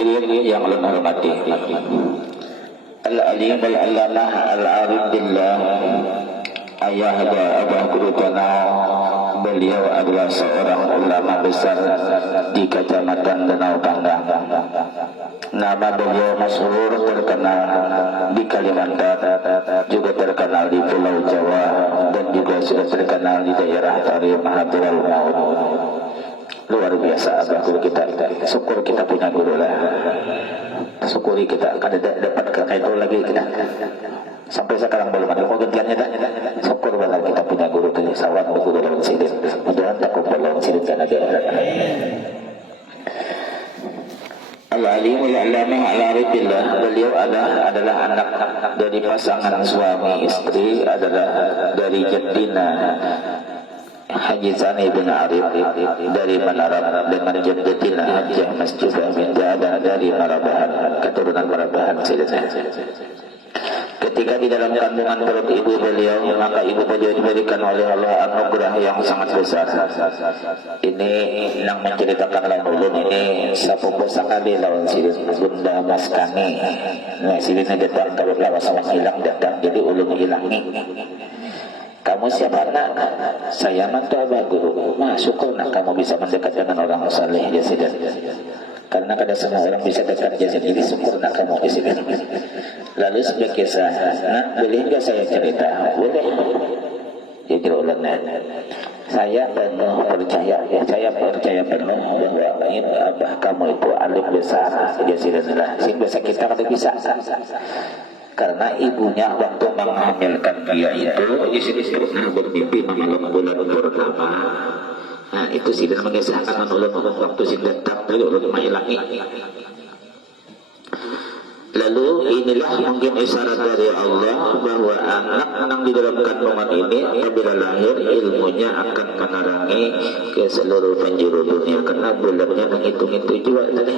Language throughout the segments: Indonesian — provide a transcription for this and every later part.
yang Allah hormati, Al-Alim Al-Alamah Al-Arif Billah, ayah dan abah guru tanah. Beliau adalah seorang ulama besar di Kecamatan Danau Panggang. Nama beliau masyhur, terkenal di Kalimantan, juga terkenal di Pulau Jawa, dan juga sudah terkenal di daerah Tarif Mahathirul Maut. Luar biasa abah guru kita. Syukur kita punya guru lah. Syukuri kita kada dapat kayak itu lagi kita. Sampai sekarang belum ada gantiannya dah. Syukur banget kita punya guru tadi sawat guru lawan sidin. Mudah-mudahan tak kumpul lawan sidin karena dia. Al-Alimul Alamah Al-Arif Billah. Beliau adalah anak dari pasangan suami istri, adalah dari Jaddina Haji Zani bin Arif dari Manarab, dengan Jaddatina Hajjah Masjudah bin Ja'adah dari Marabahan, keturunan Marabahan. Ketika di dalam kandungan perut ibu beliau, maka ibu beliau diberikan oleh Allah anugerah yang sangat besar. Ini yang menceritakan lawan ulun ini sapopo sakali lawan sidin Bunda Maskani. Nah sidin datang kalau lawas sama hilang datang, jadi ulun hilangi. Kamu siapa nak? Saya mantu abah guru. Syukur nak kamu bisa mendekat dengan orang saleh ya sidin. Karena kada semua orang bisa dekat jasad, jadi syukur nak kamu di sini. Lalu sebagai kisah, nak boleh enggak saya cerita? Boleh. Jadi ulunnya, saya penuh percaya, saya percaya penuh bahwa abah kamu itu alim besar. Jazakallah. Sehingga kita kada bisa. Karena ibunya waktu menghamilkan dia itu, pernah bermimpi malam bulan purnama. Nah itu sidin mengisahkan ulun waktu sidin tak beliau ulun menghilangi. Lalu inilah mungkin isyarat dari Allah bahwa anak yang di dalam kandungan ini apabila lahir ilmunya akan menerangi ke seluruh penjuru dunia, karena bulannya menghitung itu juga tadi.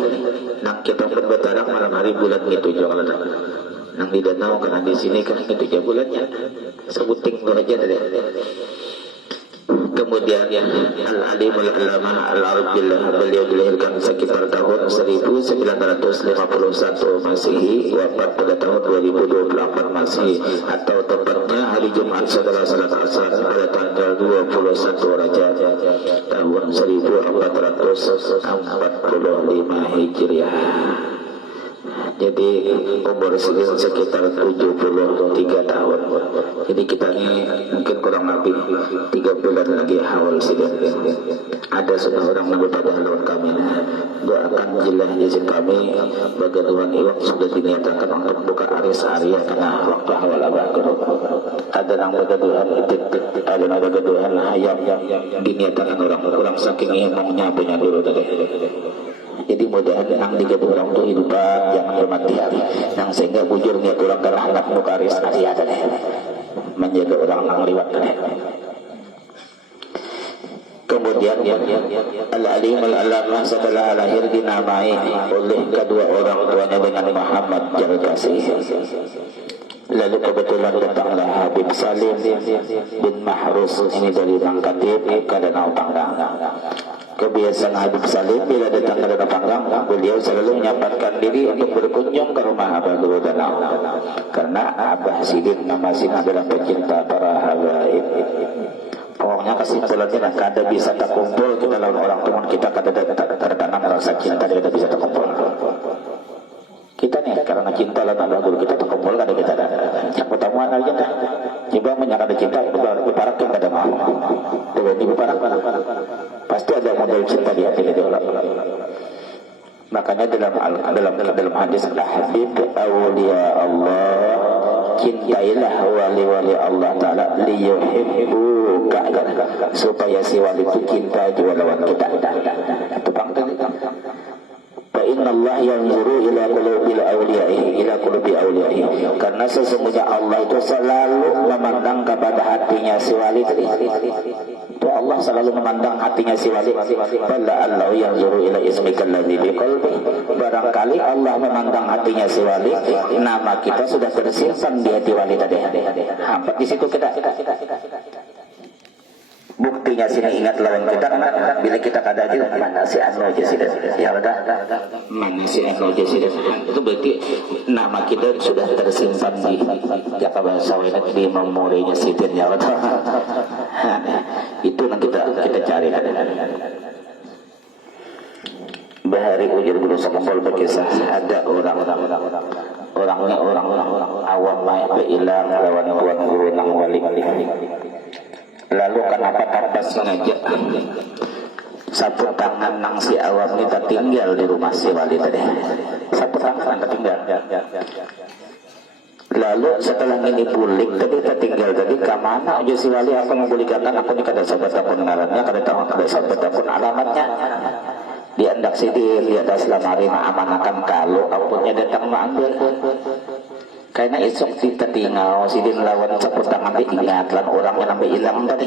Nah kita pun bertarang malam hari bulan itu juga kalau nang di danau, karena di sini kan itu juga bulannya sebuting aja tadi. Kemudian Al-Alimul Alamah Al-Arif Billah, beliau dilahirkan sekitar tahun 1951 Masehi, wafat pada tahun 2024 Masehi, atau tepatnya hari Jumat setelah salat asar pada tanggal 21 Rajab tahun 1445 Hijriah. Jadi umur sidin sekitar 73 tahun. Jadi kita ini mungkin kurang lebih 3 bulan lagi haul sidin. Ada seorang anggota haluan kami doakan jilah izin kami bagi Tuhan Iwak sudah dinyatakan untuk buka aris Arya karena waktu haul abah guru. Ada yang bagi Tuhan ada yang bagi Tuhan hayam dinyatakan orang saking imamnya punya guru tadi. Jadi mudah-mudahan yang 3 orang itu hidupan yang hormati yang sehingga bujurnya kurang karena anak mukaris Arya tadi menjaga orang yang liwat tadi. Kemudian Al-Alim Al-Alamah setelah lahir dinamai oleh kedua orang tuanya dengan Muhammad Jalkasih. Lalu kebetulan datanglah Habib Salim bin Mahrus, ini dari Mangkatib ke Danau Panggang. Kebiasaan Habib Salim bila datang ke Danau Panggang, beliau selalu menyempatkan diri untuk berkunjung ke rumah Abah Guru Danau, karena Abah Sidin nama Sidin adalah pecinta para habaib. Pokoknya kesimpulannya kada bisa terkumpul kita lawan orang teman kita, kada tertanam rasa cinta, kada bisa terkumpul. Kita nih karena cinta lawan Abah Guru kita terkumpul, kada kita ada. Yang pertemuan aja dah. Coba menyangka cinta berparak yang kada mau. Jadi berparak. Pasti ada model cinta di hati dia. Makanya dalam hadis Habib awliya Allah, cintailah wali-wali Allah Ta'ala liyuhibbuka, supaya si wali itu cinta juga lawan kita. Itu pangkat. Fa inna Allah yanzuru ila qulubil awliyaihi, ila qulubi awliyaihi, karena sesungguhnya Allah itu selalu memandang kepada hatinya si wali tadi. Itu Allah selalu memandang hatinya si wali. Bala Allah yanzuru ila ismikal ladzi biqalbi, barangkali Allah memandang hatinya si wali, nama kita sudah tersimpan di hati wali tadi. Hampat di situ kita. Buktinya sini ingat lawan kita bila kita kada aja mana si anu aja sih ya udah mana si anu aja sih itu berarti nama kita sudah tersimpan di apa bahasa Wainat di memorinya sidin ya udah itu nanti kita cari bahari ujar guru sakapol berkisah ada orangnya orang awam main hilang lawan tuan guru nang wali. Lalu kenapa tanpa sengaja sapu tangan nang si awam ini tertinggal di rumah si wali tadi. Sapu tangan tertinggal. Lalu setelah ini pulik tadi tertinggal tadi kemana aja si wali aku memulihkan aku ini kada sahabat akun ngarannya kada tahu kada sahabat akun alamatnya. Di andak sidir di atas lemari amanahkan kalau apunnya datang mengambil. Karena esok kita tinggal sidin lawan sapu tangan diingat lan orangnya sampai hilang tadi.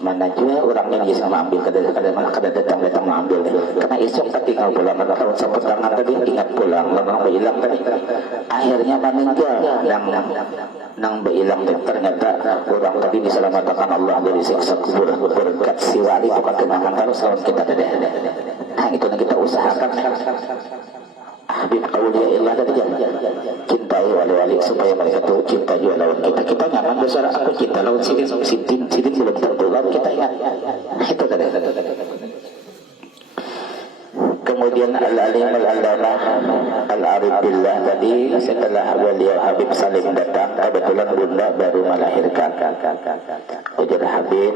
Mana juga orangnya dia sama ambil kada datang mengambil. Karena esok kita tinggal pulang lawan sapu tangan tadi ingat pulang lawan sampai hilang tadi. Akhirnya meninggal nang hilang ternyata orang tadi diselamatkan Allah dari siksa kubur berkat si wali bukan kenangan terus lawan kita tadi. Nah itu yang kita usahakan. Habib awliya illah tadi cintai wali-wali supaya mereka tuh cinta juga lawan kita. Kita nyaman besar aku cinta lawan sidin belum tertular kita ingat. Itu tadi. Kemudian al-alim al-allamah al-arif billah tadi setelah beliau Habib Salim datang kebetulan bunda baru melahirkan. Ujar Habib,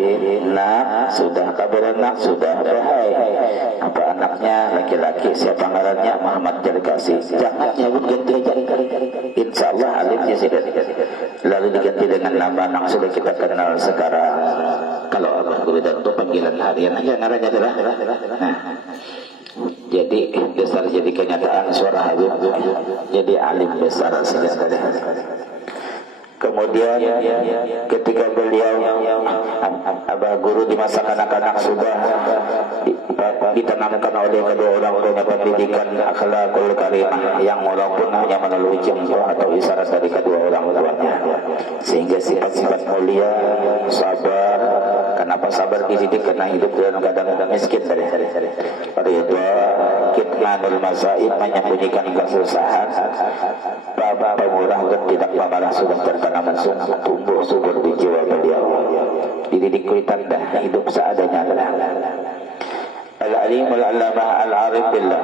nak sudah kabar anak sudah bahai. Apa anaknya laki-laki siapa ngarannya Muhammad Jarkasi. Jangan nyebut ganti aja. Insyaallah alimnya sudah. Lalu diganti dengan nama yang sudah kita kenal sekarang. Kalau Abah Guru dan itu panggilan harian aja ngarannya adalah. Nah, jadi besar jadi kenyataan suara Habib jadi alim besar sekali. Kemudian ketika beliau Abah Guru di masa kanak-kanak sudah ditanamkan oleh kedua orang tuanya pendidikan akhlakul karimah yang walaupun hanya melalui jempol atau isyarat dari kedua orang tuanya, sehingga sifat-sifat mulia sabar. Kenapa sabar dididik? Karena hidup dalam keadaan miskin dari ridha kitmanul masaib menyembunyikan kesusahan. Bapa pemurah dan tidak pamarah sudah tertanam tumbuh subur di jiwa beliau. Dididik tanda hidup seadanya adalah al-alimul allamah al-arif billah.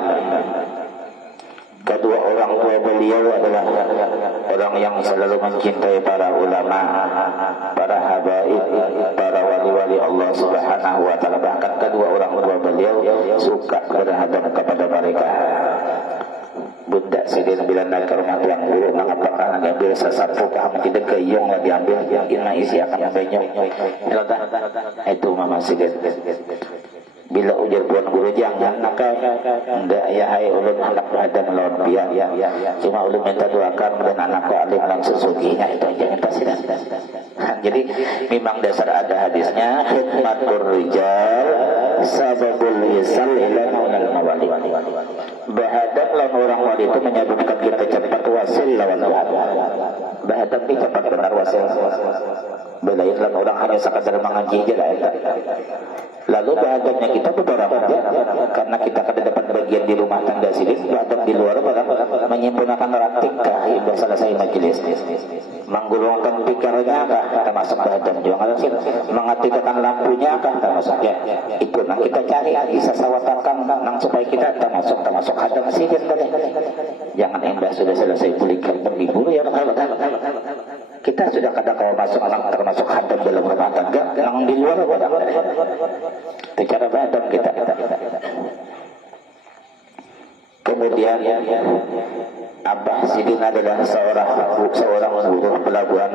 Kedua orang tua beliau adalah orang yang selalu mencintai para ulama, para habaib, para wali-wali Allah Subhanahu wa taala. Bahkan kedua orang tua beliau suka berhadap kepada mereka. Bunda sidin bila nak ke rumah tuan guru mengapakah ngambil sesapu kamu tidak keyong lah diambil ina isi akan banyak. Itu mama sidin. Bila ujar tuan guru jangan nakal ndak ya hai ulun anak ada melawan biar cuma ulun minta doakan dan anakku alim langsung suginya itu aja minta sidin. Jadi memang dasar ada hadisnya khidmatur rijal sababul wisal ila maulal mawali. Bahadam lawan orang wali itu menyebabkan kita cepat wasil lawan Allah. Bahadam ini cepat benar wasil. Belain lawan orang hanya sekadar mengaji aja lah. Lalu bahadamnya kita beberapa karena kita kada dapat bagian di rumah tangga sini, bahadam di luar menyempurnakan raktik ibadah selesai majelis. Menggulungkan pikirannya termasuk bahadam juga sih. Mengaktifkan lampunya termasuknya. Itu nah kita cari bisa sawatakan nang supaya kita termasuk hadam sidin tadi. Jangan indah sudah selesai pulihkan berlibur ya kita sudah kadang kalau masuk termasuk hadam dalam rumah tangga yang di luar itu cara bahadam kita. Kemudian Abah Sidin adalah seorang buruh pelabuhan,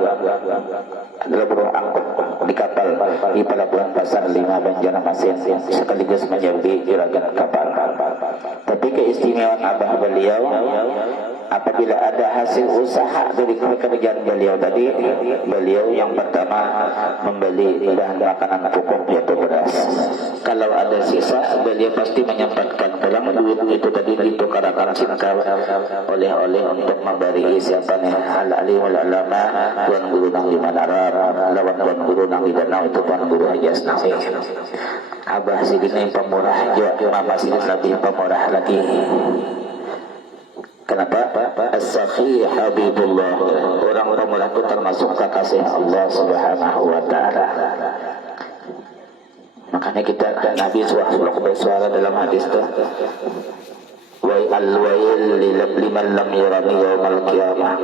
adalah buruh angkut di kapal di pelabuhan Pasar 5 Banjarmasin sekaligus menjadi juragan kapal. Tapi keistimewaan Abah beliau apabila ada hasil usaha dari pekerjaan beliau tadi, beliau yang pertama membeli bahan makanan pokok yaitu beras. Kalau ada sisa, beliau pasti menyempatkan pulang duit itu tadi ditukarkan singkal oleh-oleh untuk memberi siapa nih al-alimul alama tuan guru nang di Manaram lawan tuan guru nang di Danau itu tuan guru Haji Asnawi. Abah Sidin yang pemurah juga, Mama Sidin lebih pemurah lagi. Kenapa? As-Sakhi Habibullah, orang pemurah itu termasuk kekasih Allah Subhanahu wa Ta'ala. Makanya kita Nabi SAW bersuara dalam hadis itu, Al-wail liman lam yurani yawmal qiyamah.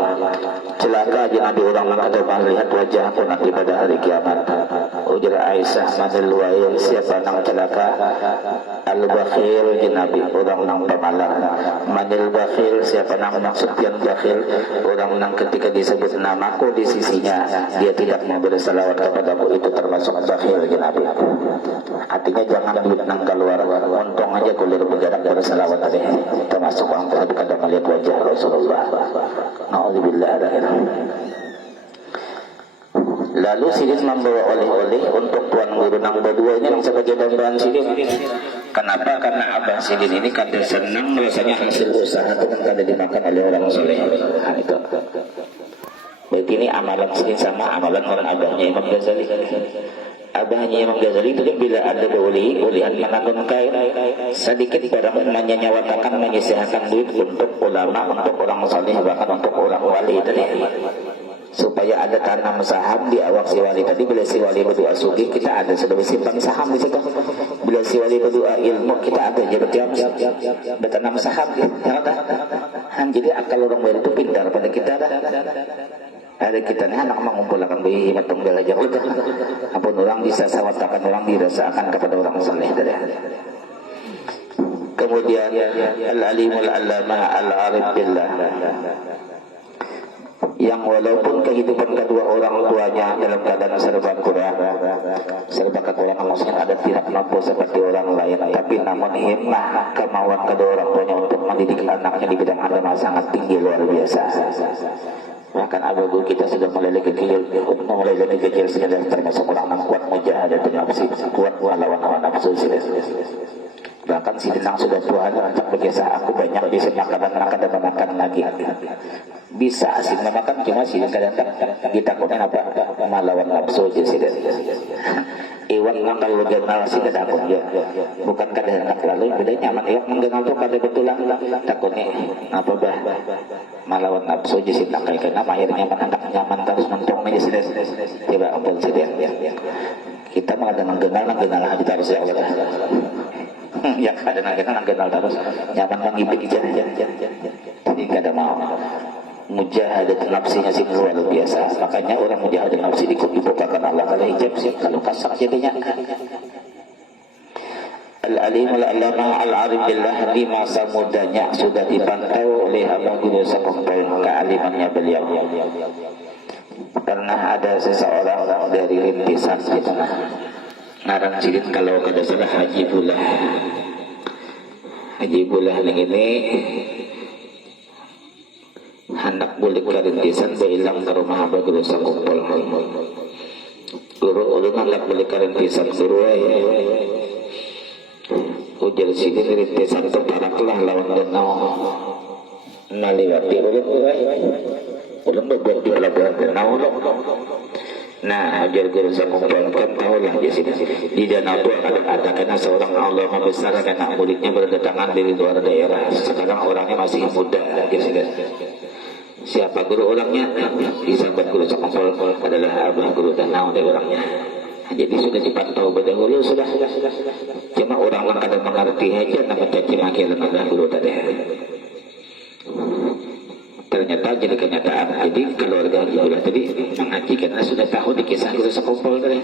Celaka aja Nabi orang mengatakan melihat wajahku nanti pada hari kiamat. Ujar Aisyah, manil wail, siapa nang celaka? Al-bakhil Nabi, orang nang pemalas. Manil bakhil, siapa nang maksud yang bakhil? Orang nang ketika disebut namaku di sisinya dia tidak mau bersalawat kepadaku, itu termasuk bakhil Nabi. Artinya jangan duit nang keluar, untung aja kulir berjarak bersalawat tadi. Termasuk orang tersebut kadang melihat wajah Rasulullah. Na'udzubillah. Lalu Sidin membawa oleh-oleh untuk tuan guru nang berdua ini yang sebagai tambahan Sidin. Kenapa? Karena Abah Sidin ini kada senang rasanya hasil usaha itu kan kada dimakan oleh orang soleh. Nah, itu. Berarti ini amalan Sidin sama amalan orang abahnya Imam Ghazali. Abahnya Imam Ghazali itu bila ada ulihan menanggung kain sedikit barang menyawatakan menyisihkan duit untuk ulama, untuk orang saleh, bahkan untuk orang wali tadi, supaya ada tanam saham di awak si wali tadi. Bila si wali berdoa sugi, kita ada sudah simpan saham di situ. Bila si wali berdoa ilmu, kita ada jadi bertanam saham. Jadi akal orang baru itu pintar pada kita. Ada kita nih anak mengumpulkan bayi matang belajar itu. Apapun orang bisa sawatakan, orang dirasakan kepada orang saleh tadi. Kemudian al-alimul allamah al-arif billah, yang walaupun kehidupan kedua orang tuanya dalam keadaan serba kekurangan, maksudnya ada tidak mampu seperti orang lain, tapi namun himmah kemauan kedua orang tuanya untuk mendidik anaknya di bidang agama sangat tinggi, luar biasa. Bahkan abu kita sudah mulai dari kecil sudah termasuk orang yang kuat mujahadah nafsi, kuat melawan hawa nafsu. Bahkan si Denang sudah Tuhan untuk berjasa, aku banyak bisa makan dan makan lagi. Bisa asing makan, cuma si kadang-kadang ditakutkan apa melawan nafsu je si Iwan kalau kenal si takut dia, bukan kadang-kadang lalu beda nyaman. Iwan mengenal tu pada betulan takutnya apa bah melawan nafsu je si takai karena akhirnya anak nyaman terus mentung aja si tiba ampun si dia. Kita mengenal kita harus ya Allah. Ya kadang-kadang kenal terus nyaman mengibik aja. Jadi kada mau mujahadah nafsinya sih luar biasa. Makanya orang mujahadah nafsi dibukakan Allah kalau hijab sih, kalau kasar jadinya. Al-alimul allamah al-arif billah, di masa mudanya sudah dipantau oleh Abah Guru Sakompel kealimannya beliau. Pernah ada seseorang dari rintisan di tengah ngarang Sidin kalau kada salah Haji Bulah ini hendak bulik karintisan beilang ke rumah Abah Guru Sakompel. Guru ulun hendak bulik karintisan guru ujar Sidin rintisan itu paraklah lawan danau naliwati ulun berbuat di pelabuhan danau. Nah, ajar Guru Sakompel kan tahulah di danau itu ada karena seorang Allah besar karena muridnya berdatangan dari luar daerah. Sekarang orangnya masih muda gitu. Siapa guru orangnya? Disahabat Guru Sakompel adalah Abah Guru Danau dari orangnya. Jadi sudah dipantau berdahulu sudah. Cuma orang kadang mengerti aja nama caci maki Abah Guru tadi. Ternyata jadi kenyataan. Jadi keluarga Haji Bulah tadi mengaji karena sudah tahu di kisah Guru Sakompel tadi.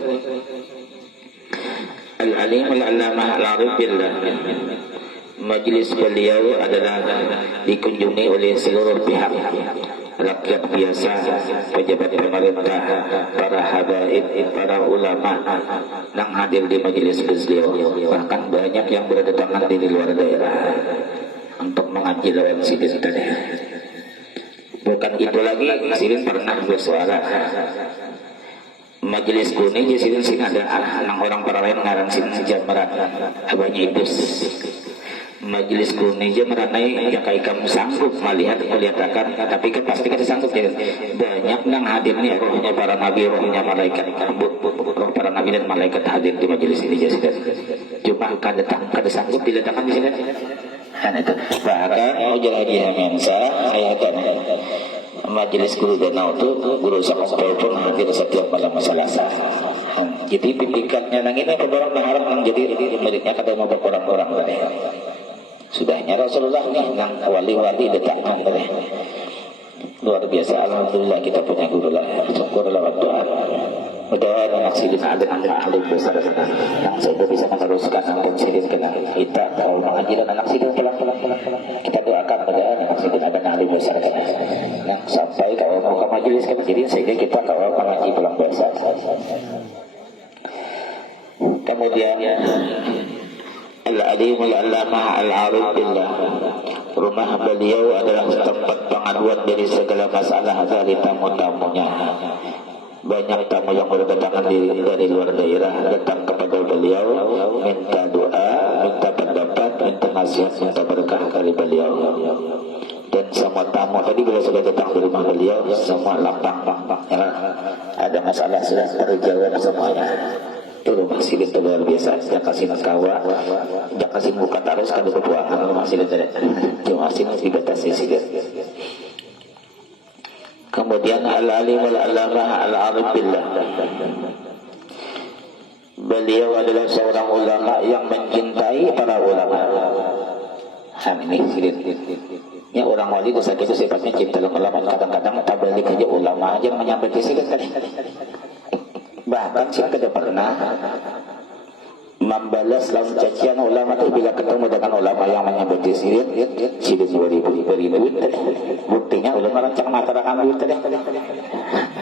Al-alimul allamah al-arif billah, majlis beliau adalah dikunjungi oleh seluruh pihak, rakyat biasa, pejabat pemerintah, para habaib, para ulama yang hadir di majlis beliau. Bahkan banyak yang berdatangan dari luar daerah untuk mengaji lawan Sidin tadi. bukan itu lagi, silin pernah bersuara majelis kuning di sini ada enam orang para lain ngarang sini jamaran abahnya Idus majelis kuning aja meranai ya kayak kamu sanggup melihat kelihatan tapi kan pasti kita sanggup ya banyak nang hadir nih rohnya para nabi rohnya malaikat roh para nabi dan malaikat hadir di majelis ini jadi cuma kada sanggup diletakkan di sini kan itu bahkan ujar haji Hamensa saya kan majelis guru danau itu guru sampai pun hadir setiap malam Selasa. Jadi pipikatnya nang ini kebarang harap nang jadi muridnya kada mau berkurang-kurang tadi. Sudahnya Rasulullah nih nang wali-wali detakkan tadi. Luar biasa, alhamdulillah kita punya guru lah. Syukurlah wa doa. Mudah-mudahan anak sidin ada alim besar yang saya bisa meneruskan dan sidin kena kita kalau mengajikan anak sidin pelan-pelan kita doakan mudah-mudahan anak sidin ada alim besar nah sampai kalau mau ke majelis kan sidin sehingga kita kalau mengaji pulang besar. Kemudian Al-Alimul Allamah Al-Arif Billah, rumah beliau adalah tempat pengaduan dari segala masalah dari tamu-tamunya. Banyak tamu yang berdatangan dari luar daerah datang kepada beliau minta doa, minta pendapat, minta nasihat, minta berkah dari beliau. Dan semua tamu tadi bila sudah datang di rumah beliau semua lapang ada masalah sudah terjawab semuanya. Itu rumah sidin itu luar biasa. Jangan kasih kawa, jangan kasih buka tarus kan berbuahan rumah sidin tadi. Cuma sidin dibatasi sidin. Kemudian Al-Alimul Allamah Al-Arif Billah, beliau adalah seorang ulama yang mencintai para ulama. Ini sidin. Ya orang wali itu sakit itu sifatnya cinta ulama. Kadang-kadang tabalik aja ulama aja menyampaikan sidin tadi. Bahkan saya tidak pernah membalas lawan cacian ulama itu bila ketemu dengan ulama yang menyebut sidin 2000 buktinya ulama rancang matarakan duit tadi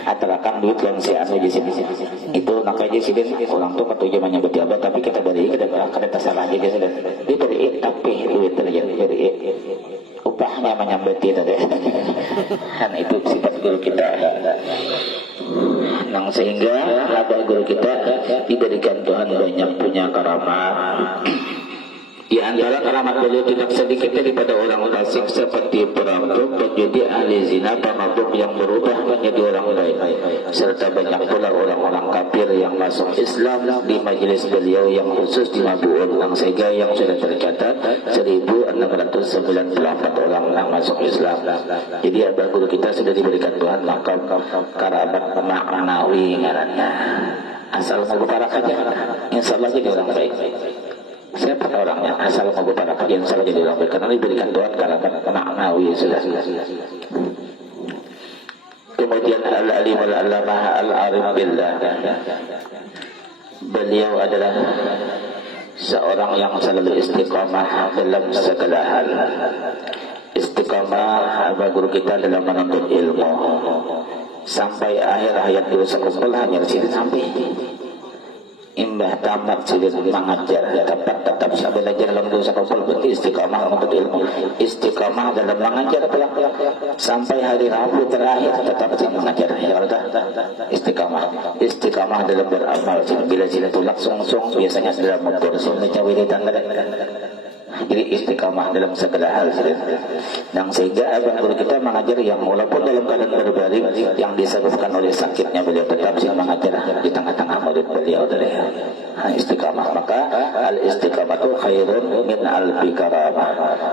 atarakan duit dan si anu di sini itu nakanya sidin orang tuh ketujuh menyebut apa tapi kita dari kita salah aja dia dari tapi duit tadi dari upahnya menyebut tadi kan itu sifat guru kita. Nah sehingga abah guru kita diberikan Tuhan banyak punya karamat. Di antara karamat beliau tidak sedikit daripada orang fasik seperti perampok, penjudi, ahli zina, pemabuk yang berubah menjadi orang baik. Serta banyak pula orang-orang kafir yang masuk Islam di majelis beliau yang khusus di Mabuun, sehingga yang sudah tercatat 1694 orang yang masuk Islam. Jadi abah guru kita sudah diberikan Tuhan makam karamat maknawi ngarannya. Asal mau barak aja, insya Allah jadi orang baik. Siapa orangnya asal mau berbarakah yang salah jadi orang baik karena diberikan Tuhan karamat maknawi sudah. Kemudian Al-Alimul Allamah Al-Arif Billah, beliau adalah seorang yang selalu istiqamah dalam segala hal. Istiqamah abah guru kita dalam menuntut ilmu sampai akhir hayat dulu sekumpul hanya disini sampai imbah tamat sidin mengajar tetap belajar dalam dosa kafir berarti istiqamah untuk ilmu istiqamah dalam mengajar sampai hari Rabu terakhir tetap mengajar ya istiqamah dalam beramal bila sila tulak song biasanya dalam mempersun wiridan jadi istiqamah dalam segala hal dan sehingga abah guru kita mengajar yang walaupun dalam keadaan berbaring yang disebabkan oleh sakitnya beliau tetap mengajar di tengah-tengah murid beliau dari istiqamah. Maka al-istiqamah itu khairun min alfi karamah.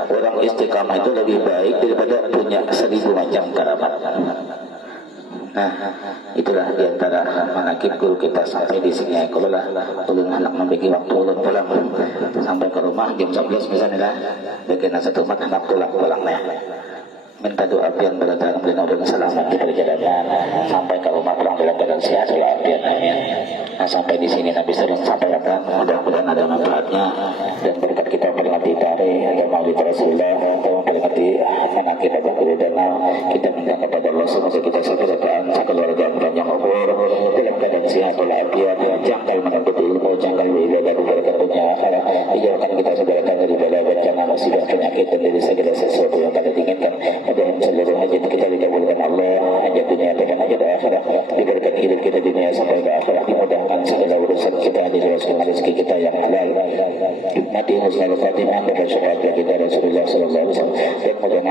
Orang istiqamah itu lebih baik daripada punya 1000 macam karamat. Nah, itulah diantara manakib guru kita sampai di sini. Kalau lah ulun anak membagi waktu ulun pulang sampai ke rumah jam 11 misalnya lah, bagian satu mat anak pulang ya. Minta doa pian berdatang dengan orang selamat di perjalanan sampai ke rumah pulang dalam keadaan sehat walafiat. Amin. Nah sampai di sini Nabi sering sampaikan mudah-mudahan ada manfaatnya dan berkat kita peringati tarikh ada maulid Rasulullah atau peringati manakib ada keridana kita minta kepada Allah semoga kita sekeluargaan sekeluargaan panjang umur dalam keadaan sehat walafiat jangkal menuntut ilmu jangkal beribadah berkat dunia akhirat dijauhkan kita segala dari bala bencana musibah penyakit dan dari segala sesuatu yang kita inginkan. Dan seluruh hajat kita dikabulkan luaskan rezeki kita yang halal, nikmati husnul khatimah pada syafaat kita Rasulullah sallallahu alaihi wasallam, dan mudah